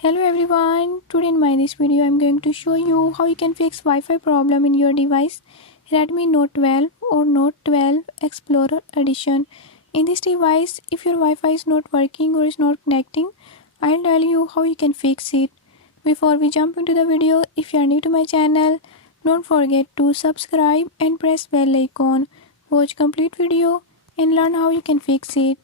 Hello everyone, today in this video I am going to show you how you can fix Wi-Fi problem in your device Redmi Note 12 or Note 12 Explorer Edition. In this device, if your Wi-Fi is not working or is not connecting, I'll tell you how you can fix it. Before we jump into the video, if you are new to my channel, don't forget to subscribe and press bell icon. Watch complete video and learn how you can fix it.